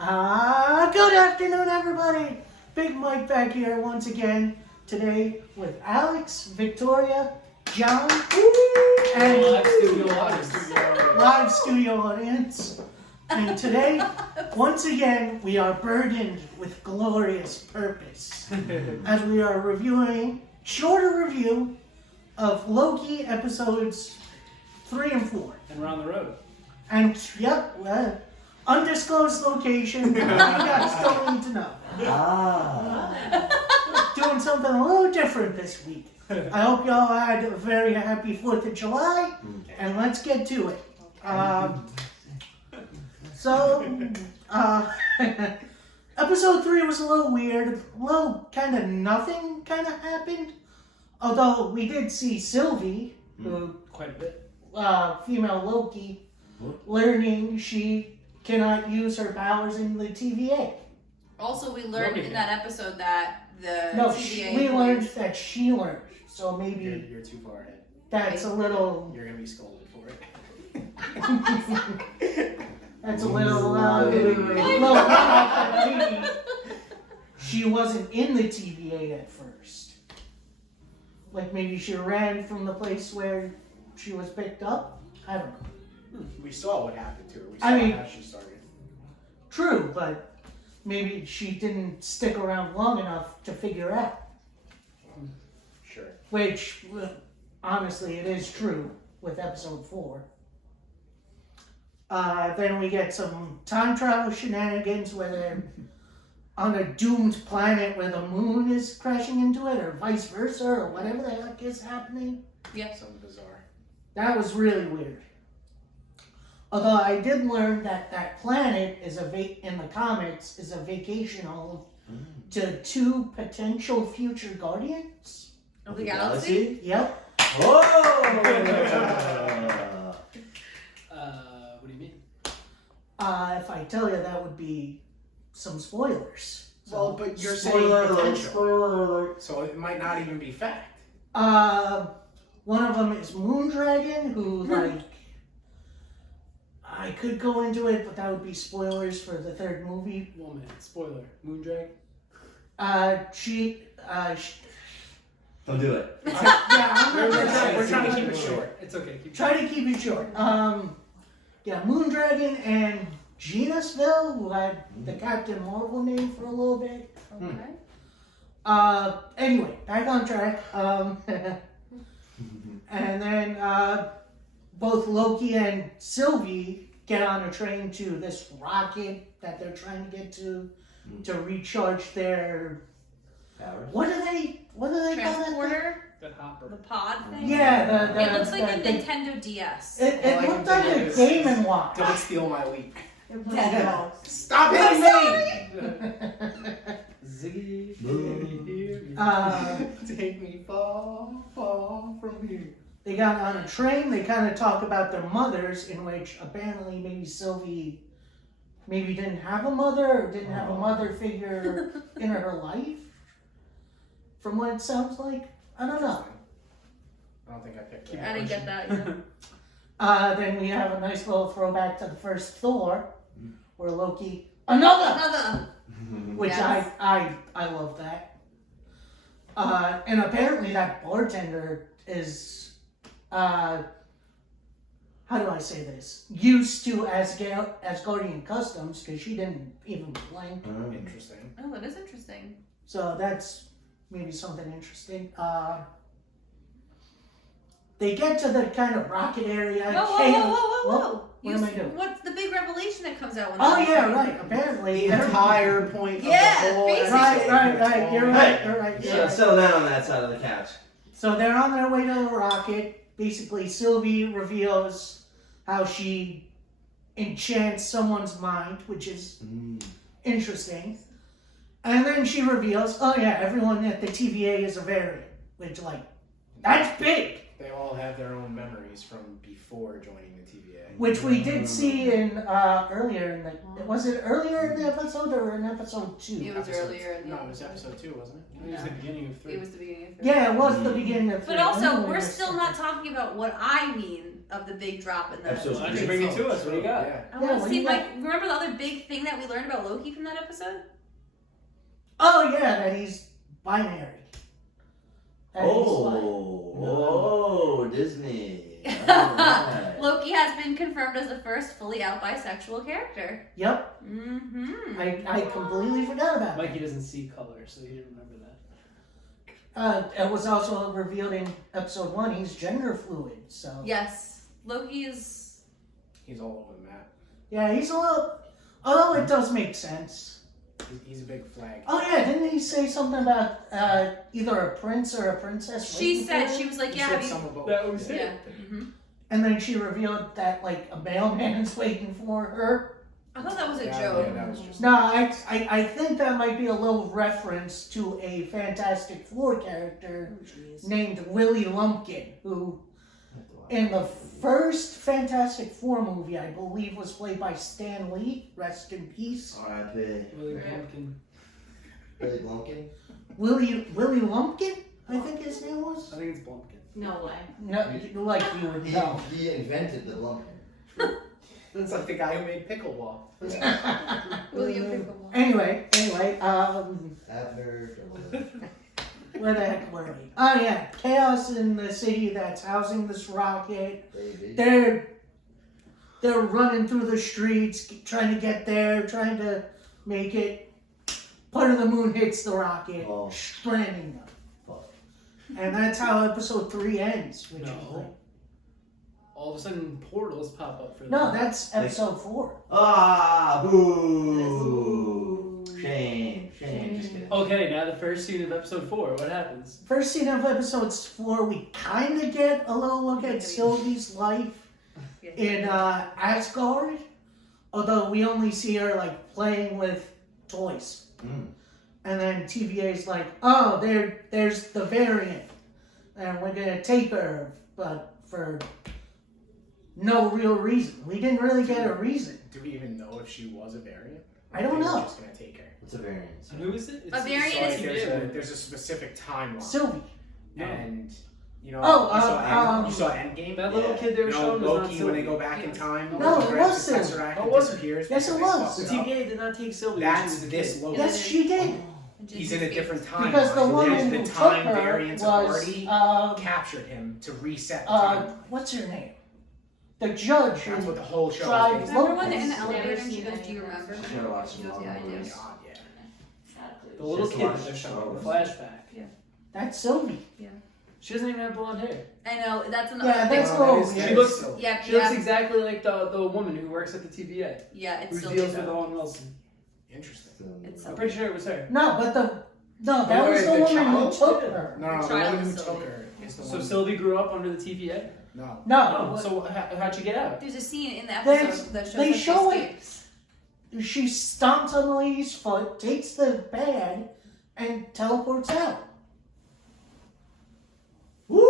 Good afternoon, everybody. Big Mike back here once again today with Alex, Victoria, John, and live studio audience. And today, once again, we are burdened with glorious purpose as we are reviewing shorter review of Loki episodes 3 and 4. And we're on the road. And undisclosed location. You guys don't need to know. Doing something a little different this week. I hope y'all had a very happy 4th of July, and let's get to it. Episode 3 was a little weird. A little kind of nothing kind of happened. Although we did see Sylvie, who quite a bit. Female Loki, learning she cannot use her powers in the TVA. Also, we learned in that episode that the TVA... we learned that she learned. So maybe... You're too far ahead. That's a little... You're going to be scolded for it. That's a little... maybe she wasn't in the TVA at first. Like maybe she ran from the place where she was picked up. I don't know. We saw what happened to her. We saw how she started. True, but maybe she didn't stick around long enough to figure out. Sure. Which, honestly, it is true with episode 4. Then we get some time travel shenanigans where they're on a doomed planet where the moon is crashing into it, or vice versa, or whatever the heck is happening. Yeah. Something bizarre. That was really weird. Although I did learn that that planet is in the comics is a vacation home to 2 potential future guardians Of the galaxy? Yep. Oh! What do you mean? If I tell you, that would be some spoilers. Well, but you're Spoiler saying alert, potential. spoiler alert. So it might not even be fact. One of them is Moondragon, who I could go into it, but that would be spoilers for the 3rd movie. 1 minute. Spoiler. Moondrag? Don't do it. We're trying to keep it short. It's okay. Try to keep it short. Moondragon and Genusville, who had the Captain Marvel name for a little bit. Okay. Anyway, back on track. And then both Loki and Sylvie get on a train to this rocket that they're trying to get to recharge their Powers. what do they call that? Transporter? The hopper. The pod thing? Yeah, It looks like a Nintendo DS. It looked like a Game and Watch. Don't steal my week. Yeah. Stop hitting me! Ziggy. Take me far, far from here. They got on a train. They kind of talk about their mothers, in which apparently maybe Sylvie didn't have a mother or didn't have a mother figure in her life. From what it sounds like, I don't know. I don't think I picked I that. didn't get that either. Then we have a nice little throwback to the first Thor, where Loki another, which Yes. I love that. And apparently that bartender is how do I say this? Used to Asgardian customs, because she didn't even blink. Interesting. Oh, that is interesting. So that's maybe something interesting. They get to the kind of rocket area. Whoa. What am I doing? What's the big revelation that comes out when Oh that yeah, happens? right. Apparently, The entire point Yeah, of the whole basically. Right. You're right. Hey. You're right. So settle down on that side of the couch. So they're on their way to the rocket. Basically, Sylvie reveals how she enchants someone's mind, which is interesting. And then she reveals, oh yeah, everyone at the TVA is a variant. Which, that's big. They all have their own memories from before joining the TVA. Which we did see in earlier in the. Was it earlier in the episode or in episode 2? It was earlier in the No, it was episode 2, wasn't it? It was the beginning of 3. It was the beginning of 3. Yeah, it was the beginning of 3. But also, Anyway, we're still not talking about what I mean of the big drop in the. Episode Why don't you bring it to us? What do you got? Yeah. I want to what see do you like remember the other big thing that we learned about Loki from that episode? Oh yeah, that he's binary. That he's Disney. Alright. Loki has been confirmed as the first fully out bisexual character. Yep, Mm-hmm. I completely forgot about Mikey that. doesn't see color, so he didn't remember that. It was also revealed in episode 1. He's gender fluid, so Yes, Loki is. He's all over the map. yeah, he's a little. Although it does make sense. He's a big flag. Oh yeah, didn't he say something about either a prince or a princess? She waiting said for she him? was like, He yeah, said have you? some of both. That was Yeah. Mm-hmm. And then she revealed that like a mailman's waiting for her. I thought that was a Yeah, joke. yeah, that was just. No, I think that might be a little reference to a Fantastic Four character named Willie Lumpkin, who in the first Fantastic Four movie, I believe, was played by Stan Lee. Rest in peace. R.I.P. Willie Right. Pumpkin. Billy Blunkin? Willie Lumpkin, I think his name I was. think it's Blumpkin. No way. No, like you would know. He invented the Blunkin. It's like the guy who made pickleball. William Pickleball. Anyway, Advert. where the heck were we? Oh yeah, chaos in the city that's housing this rocket. Baby. They're running through the streets, trying to get there, trying to make it. Part of the moon hits the rocket, Oh. stranding them. Fuck. And that's how episode 3 ends. Which is No. like, All of a sudden, portals pop up for them. no, that's episode 4. Ah, boo. Shame. Just kidding. Okay, now the first scene of episode 4. What happens? First scene of episode 4, we kind of get a little look at Sylvie's life in Asgard, although we only see her like playing with toys. Mm. And then TVA's like, oh, there's the variant, and we're gonna take her, but for no real reason. We didn't really get a reason. Do we even know if she was a variant? I don't Or they were know. just gonna take her. What's a variance? Who is it? A variant So, like, is- there's a specific timeline, Sylvie. and you know, Oh, you saw Endgame. That little Yeah. kid they were You know, showing was not Loki when they Sylvie. go back in Yes. time. No, Loki it grabs was the Sylvie. Tesseract Oh, and was it? disappears. Yes, it because they was. The fucked it up. TVA did not take Sylvie. That's when she was a this kid. Loki. Yes, she did. He's in a different timeline. Because the so woman there's who the took time her variance was, already captured him to reset the timeline. what's her name? The judge That's who what the whole show tried is based Remember on. when they're in the Yes. elevator Never and she seen goes, any do you of remember? those. She Gotta watch goes, some yeah, I more do. movies. God, yeah. The little Just kid watch they're showing, the Star flashback. That's Sylvie. She doesn't even have blonde hair. I know, that's another Yeah, that's thing. a little that is- weird. She looks- so- Yeah, She looks yeah, exactly like the woman who works at the TVA, yeah, it's who still deals with Owen Wilson. Interesting. It's I'm pretty sure it was her. No, but that Wait, was wait, the the woman who child? took Yeah. her. No, the Trial woman who of took Sylvie. her is the So one. Sylvie grew up under the TVA? No. No, Oh, so how'd she get out? There's a scene in the There's- episode that shows they that she show it. escapes. she stomps on the lady's foot, takes the bag, and teleports out. Woo!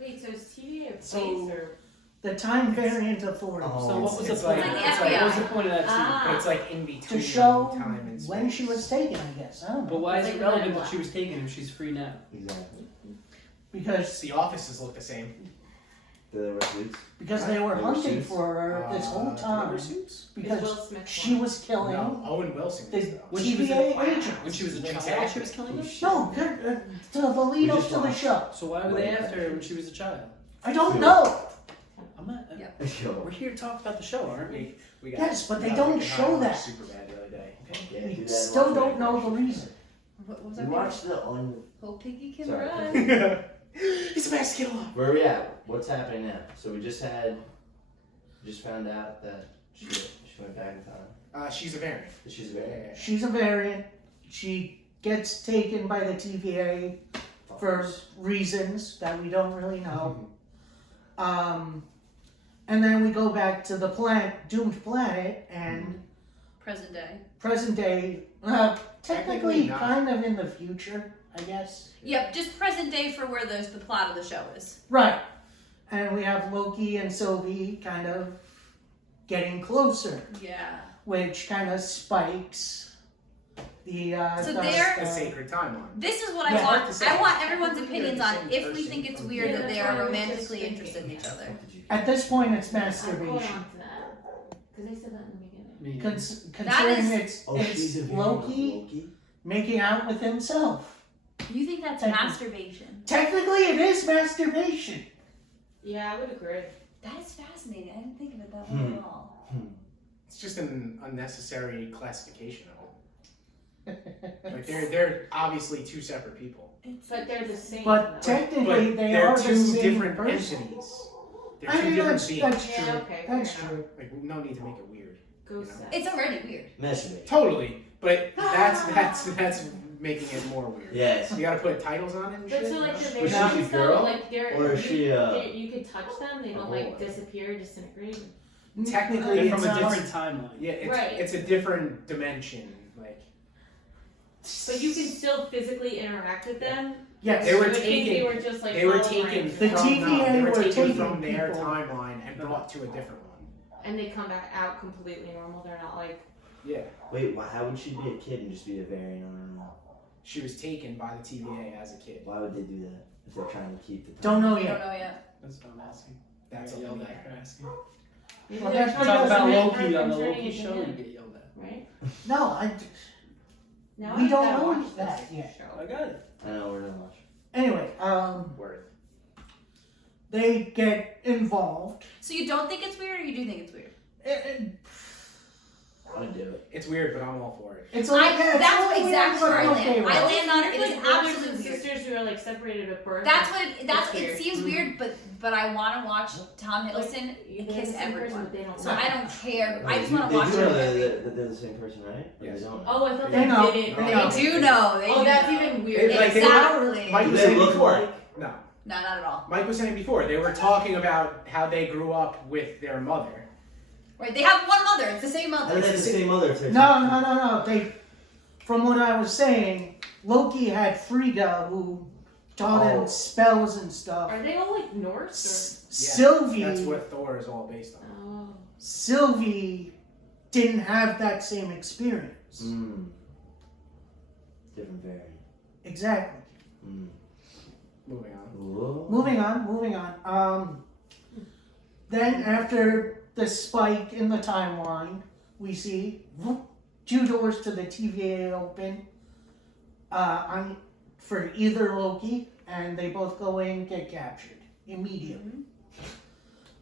Wait, so is TVA a place So- or? The time variant authority. Oh. So what was the It's point? like- it's like What was the point of that scene? Ah. But it's like in between To show time and space. when she was taken, I guess. I don't But know. why is Like it the relevant Red that Black. she was taken if she's free now? Exactly. Because The offices look the same. Did they wear suits? they were Rubber hunting suits? for her this whole Rubber time. suits? Is Will Because Smith she one? was killing No, Owen Wilson is the though. When she was TVA a- agents. When she was a child, Exactly. she was killing them? No, to the lead We up just to the watched. show. So why were they after her when she was a child? I don't know. I'm not. Yeah. Yo. We're here to talk about the show, aren't we? We got, Yes, but we they got don't Rick and show Morty that. Super bad the other day. Yeah, do We that still and don't watch know the Red reason. What was We that? watched the on. Oh, Piggy can Sorry. run. He's the best kid alive. Where are we at? What's happening now? So we just found out that she went back in time. She's a variant. That she's a variant. She's a variant. She gets taken by the TVA for reasons that we don't really know. And then we go back to the doomed planet, and Present day. present day, technically Technically not. kind of in the future. I guess. Yep, just present day for where the plot of the show is. Right. And we have Loki and Sylvie kind of getting closer, Yeah. which kind of spikes the So the- they're- A sacred timeline. This is what I Yeah. Hard to want. say. I want everyone's They're opinions the on same if we person think it's from- weird Yeah, that they that's are what I was romantically just interested in thinking. each other. At this point, it's I'm going masturbation. on to that. Because they said that in the beginning. Considering is- it's Loki making out with himself. You think that's Thank you. masturbation? Technically, it is masturbation. Yeah, I would agree. That is fascinating. I didn't think of it that way at all. It's just an unnecessary classification of them. Like they're obviously two separate people. But they're the same. But though. technically, But they they're are two the same different person. entities. They're I two mean, different that's beings. true. Yeah, okay, That's fair true. Like no need to make it weird. Go you know. set. It's already weird. Masturbate. Totally, but that's making it more weird. Yes. You gotta put titles on it and But shit. so like the Was she variants a though, girl? like they're Or is she, you could touch them, they don't boy? like disappear, disintegrate. Technically, They're it's from a not- different timeline. Yeah, it's, Right. it's a different dimension. Like But you can still physically interact with them. Yes. They were You would think taken- they were just like they were following taken lines The from TVA they were were taken taking from their people. timeline and brought to a different one. and they come back out completely normal. They're not like Yeah, Wait, how would she be a kid and just be a variant on her mom? she was taken by the TVA as a kid. Why would they do that if they're trying to keep the Don't know I don't yet. know yet. That's what I'm asking. That's I a get yelled little at for asking. maybe Well, they're that's trying Talk to about prevent Loki her on from the turning Loki into show, you him, get yelled at. right? No, Now We I don't gotta know watch that this yet. show. I got it. I know we're gonna watch. anyway, Worth. they get involved. So you don't think it's weird, or you do think it's weird? I do it. It's weird, but I'm all for it. It's only, yeah, it's That's only exactly weird, where I but I'm okay land. with I it. land on it. It Like is brothers absolutely and weird. sisters who are like separated at birth. That's what. That's. It's It weird. seems weird, but I want to watch Tom Hiddleston They're kiss the same person, everyone. but they don't So know. I don't care. I just They want to do watch know it. that they're the same person, right? Or Yes. They don't. Oh, I thought They they, know. didn't. They They know. do know. They Oh, do that's know. even weird. Like, they were- Exactly. Mike Do was they saying look before- like? No. No, not at all. Mike was saying before, they were talking about how they grew up with their mother. Right? They have one mother. It's the same How mother. do they have the same mother? Too? No. They, from what I was saying, Loki had Frigga who taught him Oh. spells and stuff. Are they all like Norse Sylvie, That's what Thor is all based or? on. Oh. Sylvie didn't have that same experience. Hmm. Different variant. Exactly. Hmm. Moving on. Whoa. Moving on. Then after the spike in the timeline, we see whoop, 2 doors to the TVA open. For either Loki, and they both go in and get captured immediately.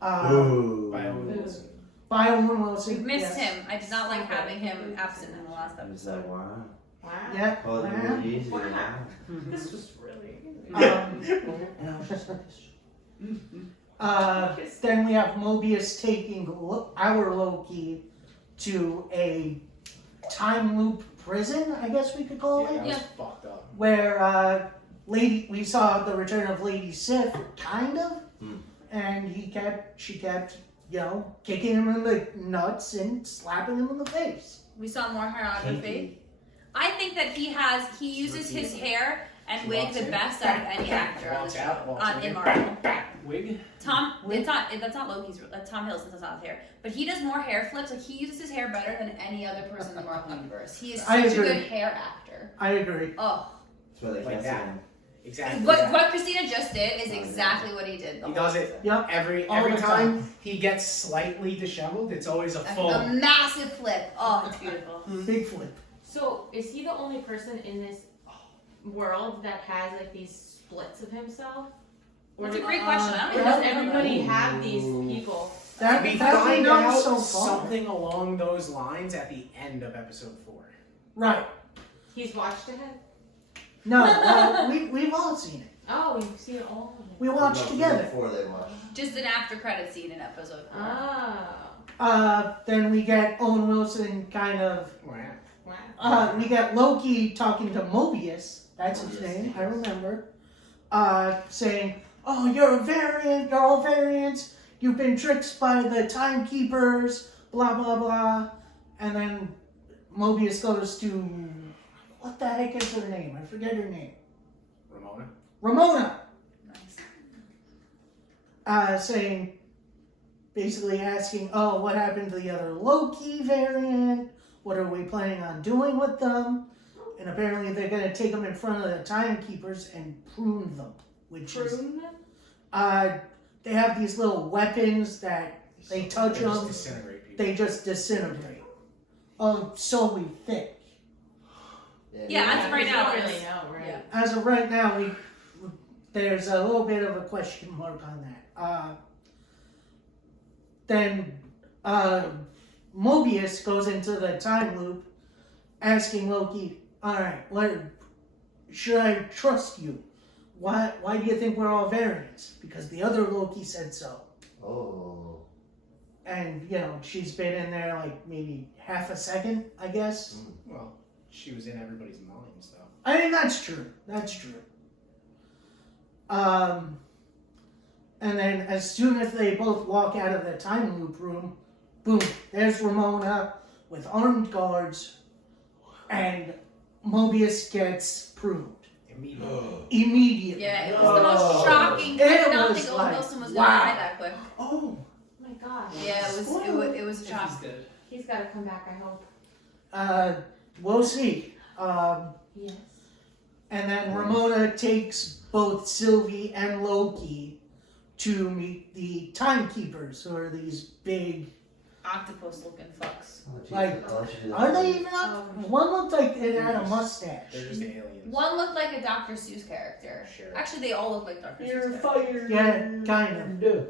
Ooh. By Owen Wilson. By Owen Wilson. We missed yes. him. I did not like having him absent in the last I was episode. like, wow. Wow. Yeah. Call it wow. really easy. Wow. Wow. This was really. And I was just like, Then we have Mobius taking our Loki to a time loop prison, I guess we could call Yeah, it, that was Yeah. fucked up. where we saw the return of Lady Sif, kind of, Hmm. and she kept, kicking him in the nuts and slapping him in the face. We saw more choreography. Kinky. I think that he uses his hair and He wig walks the in. best out of any actor on the Walks show. out, walks In Marvel. Wig? Tom, Wig? that's not Loki's. That's Tom Hiddleston's. That's not his hair. But he does more hair flips. Like he uses his hair better than any other person in the Marvel universe. He is I such a agree. good hair actor. I agree. Oh, That's why they Like can't that. see him. Exactly. what that. what Christina just did is exactly what he did. the He whole does it season. Yep. every All the time he gets slightly disheveled. It's always a full. A massive flip. Oh, it's beautiful. Big flip. So is he the only person in this world that has like these splits of himself? That's a great question. I Or don't does know. everybody have these people? That We we find know out so far. something along those lines at the end of episode 4. Right. He's watched ahead. No, we've all seen it. Oh, we've seen it all. We watched together. Before they watch. Just an after credit scene in episode 4. Oh. Then we get Owen Wilson kind of. Wow. We got Loki talking to Mobius. That's his Mobius, name. I yes. remember. Saying, "Oh, you're a variant. You're all variants. You've been tricked by the timekeepers. Blah blah blah." And then Mobius goes to, what the heck is her name? I forget her name. Ramona. Nice. Saying, basically asking, oh, what happened to the other Loki variant? What are we planning on doing with them? And apparently they're going to take them in front of the timekeepers and prune them. Which is, Prune them? they have these little weapons that they touch They just them, disintegrate people. they just disintegrate. Oh, so we think. Yeah, as of right we now, don't it's- really know, right? yeah. As of right now, there's a little bit of a question mark on that. Then Mobius goes into the time loop, asking Loki, "All right, should I trust you? Why do you think we're all variants? Because the other Loki said so." Oh. And she's been in there like maybe half a second, I guess. Well, she was in everybody's minds, though. I mean, that's true. That's true. And then as soon as they both walk out of the time loop room, boom, there's Ramona with armed guards, and Mobius gets pruned immediately. Yeah, it was the most shocking. I It did not was think Owen like, Wilson was wow. going to die that quick. Oh, Oh my god. Yeah, it was a If shock. he's dead. He's gotta come back, I hope. we'll see. Yes. And then Ramona takes both Sylvie and Loki to meet the timekeepers, who are these big. Octopus-looking fucks. Are they even up? One looked like it had a mustache. They're just aliens. One looked like a Dr. Seuss character. Sure. Actually, they all look like Dr. You're Seuss characters. fired. Yeah, kind of.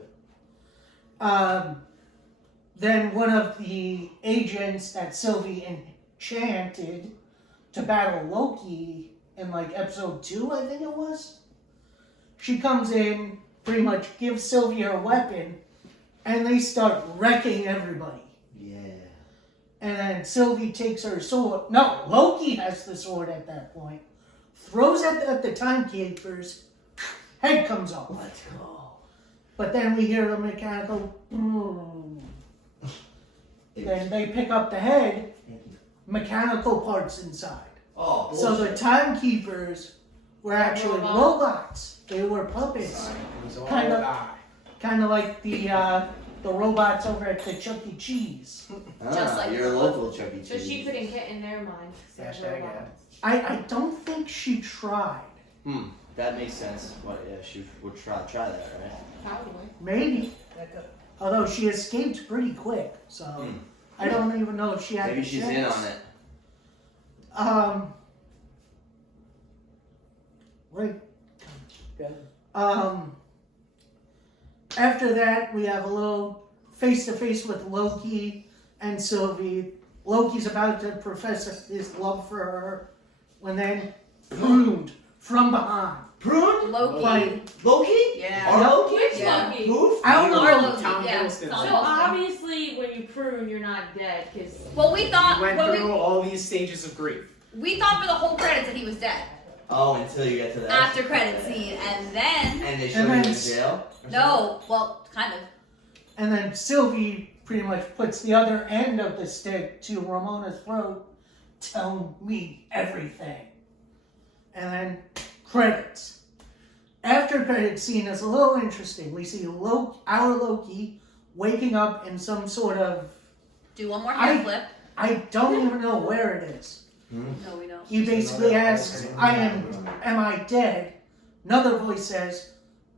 Then one of the agents that Sylvie enchanted to battle Loki in like episode 2, I think it was. She comes in, pretty much gives Sylvie her weapon, and they start wrecking everybody. Yeah. And then Sylvie takes her sword. No, Loki has the sword at that point. Throws it at the timekeepers. Head comes off. Let's go. But then we hear a mechanical boom. Then they pick up the head, mechanical parts inside. Oh, So the bullshit. timekeepers were actually robots. They were puppets. It was all Kind of- die. Kind of like the robots over at the Chuck E. Cheese. Just like your local Chuck E. Cheese. So she couldn't get in their minds. 'cause they're Hashtag robots. I don't think she tried. That makes sense. What? Yeah, she would try that, right? Probably. Maybe. Although she escaped pretty quick, so I don't even know if she had Maybe the she's chance. in on it. Wait. Good. After that, we have a little face-to-face with Loki and Sylvie. Loki's about to profess his love for her, when then pruned from behind. Prune? Loki. Like, Loki? Yeah. Our Loki? Which Yeah. Loki? Poof? I don't Or know. Loki, Tom yeah. Hiddleston. Tom So Hiddleston. obviously, when you prune, you're not dead, because Well, we thought He went when through all these stages of grief. we thought for the whole credits that he was dead Oh, until you get to that. after credit scene, and then And they And show then him in s- jail? no, well, kind of. And then Sylvie pretty much puts the other end of the stick to Ramona's throat. Tell me everything. And then credits. After credit scene is a little interesting. We see our Loki waking up in some sort of, Do one more hair flip. I don't even know where it is. No, we don't. He basically Another asks, voice. am I dead? Another voice says,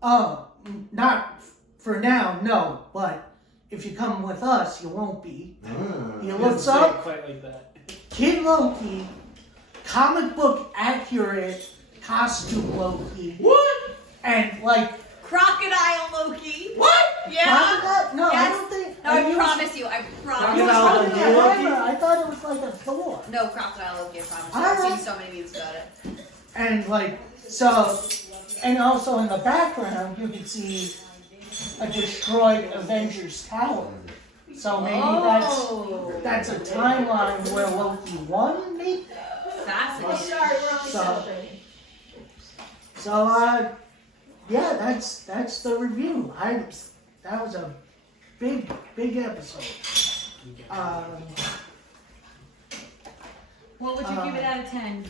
oh, not for now, no, but if you come with us, you won't be. He looks Doesn't say it up, quite like that. Kid Loki, comic book accurate costume Loki, What? and like, Crocodile Loki. what? Yeah. No, I Yes. don't think. No, I you- promise you. I you promise. was Crocodile talking Loki? about Hydra. I thought it was like a Thor. No, Crocodile Loki. I promise. All I've right. seen so many memes about it. And like, so, and also in the background, you can see a destroyed Avengers Tower. So maybe Oh. that's a timeline where Loki won, maybe? Fascinating. sorry, we're only So- celebrating. So, yeah, that's the review. That was a big episode. What would you give it out of 10?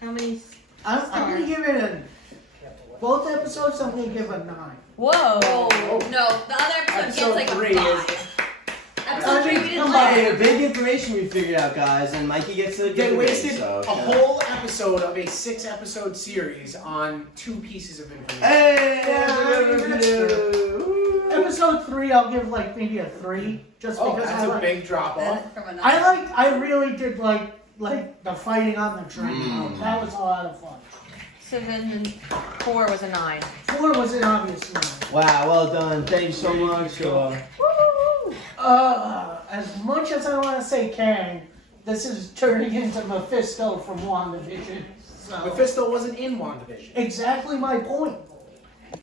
How many? I'm gonna give it Both episodes, I'm gonna give a 9. Whoa. No, the other episode gets Episode like a 3 is- 5. Episode 3 we didn't come like. Okay, big information we figured out, guys, and Mikey gets to They give wasted so, a whole episode of a 6-episode series on 2 pieces of information. Hey, Yeah, that's a that's review. Episode 3, I'll give like maybe a 3, just Oh, because that's I a like. big drop off. From a I really did like the fighting on the train. Mm. That was a lot of fun. So then 4 was a 9. 4 was an obvious 9. Wow, well done. Thank you so much. As much as I want to say Kang, this is turning into Mephisto from WandaVision. So Mephisto wasn't in WandaVision. exactly my point.